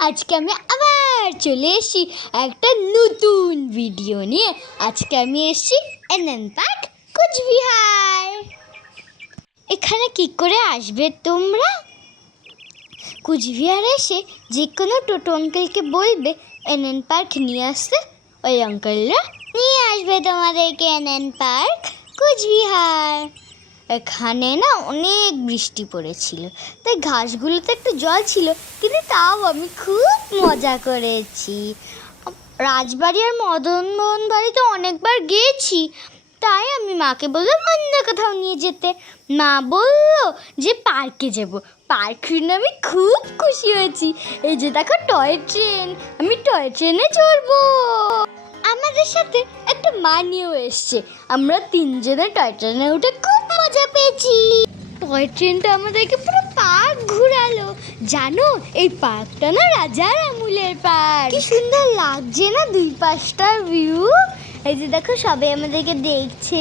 আজকে আমি আবার চলে এসেছি একটা নতুন ভিডিও নিয়ে। আজকে আমি এসেছি এনএন পার্ক কুচবিহার। এখানে কি করে আসবে তোমরা? কুচবিহার এসে যে কোনো টোটো আঙ্কেলকে বলবে এনএন পার্ক নিয়ে আসতে, ওই আঙ্কেলরা নিয়ে আসবে তোমাদেরকে এনএন পার্ক কুচবিহার। এখানে না অনেক বৃষ্টি পড়েছিল, তাই ঘাসগুলোতে একটু জল ছিল, কিন্তু তাও আমি খুব মজা করেছি। রাজবাড়ি আর মদনমোহন বাড়িতে অনেকবার গিয়েছি, তাই আমি মাকে বললাম অন্য কোথাও নিয়ে যেতে। মা বললো যে পার্কে যাব। পার্কে আমি খুব খুশি হয়েছি। এই যে দেখো টয় ট্রেন, আমি টয় ট্রেনে চড়বো। আমাদের সাথে একটা মানিও এসছে। আমরা তিনজনে টয় ট্রেনে উঠে খুব মজা পেয়েছি। টয় ট্রেনটা আমাদেরকে পুরো পার্ক ঘুরালো। জানো, এই পার্কটা না রাজার আমলের পার্ক। কি সুন্দর লাগছে না দুই পাশটার ভিউ। এই যে দেখো সবাই আমাদেরকে দেখছে,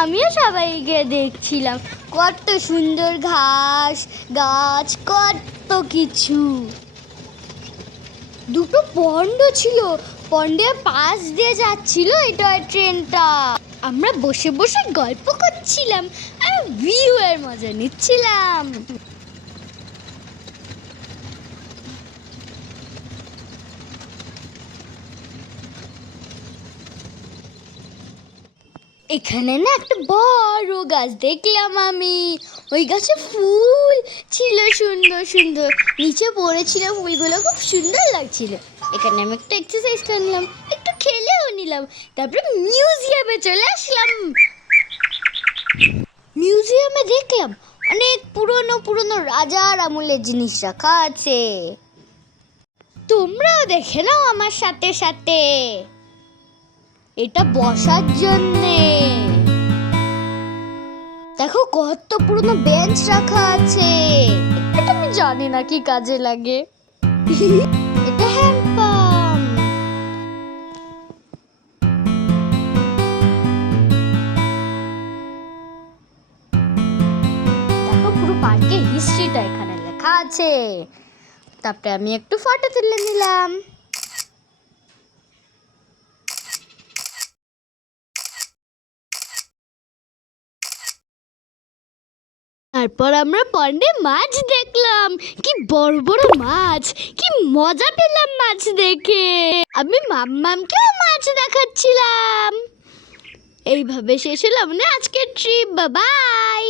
আমিও সবাইকে দেখছিলাম। কত সুন্দর ঘাস গাছ, কত কিছু। দুটো পন্ড ছিল, পন্ডের পাশ দিয়ে যাচ্ছিল এই টয় ট্রেনটা। আমরা বসে বসে গল্প করছিলাম আর ভিউ এর মজা নিচ্ছিলাম। এখানে না একটা বড় গাছ দেখলাম আমি। ওই গাছে ফুল ছিল সুন্দর সুন্দর, নিচে পড়েছিল ফুলগুলো, খুব সুন্দর লাগছিল। এখানে আমি একটা এক্সারসাইজ করলাম, একটু খেলেও নিলাম, তারপরে মিউজিয়ামে চলে আসলাম। মিউজিয়ামে দেখলাম অনেক পুরনো পুরনো রাজার আমলের জিনিস রাখা আছে। তোমরাও দেখে নাও আমার সাথে সাথে। এটা বসার জন্যে। দেখো কত পুরনো বেঞ্চ রাখা আছে। এটা আমি জানি না কি কাজে লাগে। এটা হ্যান্ড পাম্প। দেখো পুরো পার্কের হিস্ট্রিটা এখানে লেখা আছে। তারপরে আমি একটু ফটো তুলে নিলাম। তারপর আমরা পন্ডে মাছ দেখলাম। কি বড় বড় মাছ, কি মজা পেলাম মাছ দেখে। আমি মাম্মামকে মাছ দেখাচ্ছিলাম। এইভাবে শেষ হলো আমাদের আজকের ট্রিপ। বাই।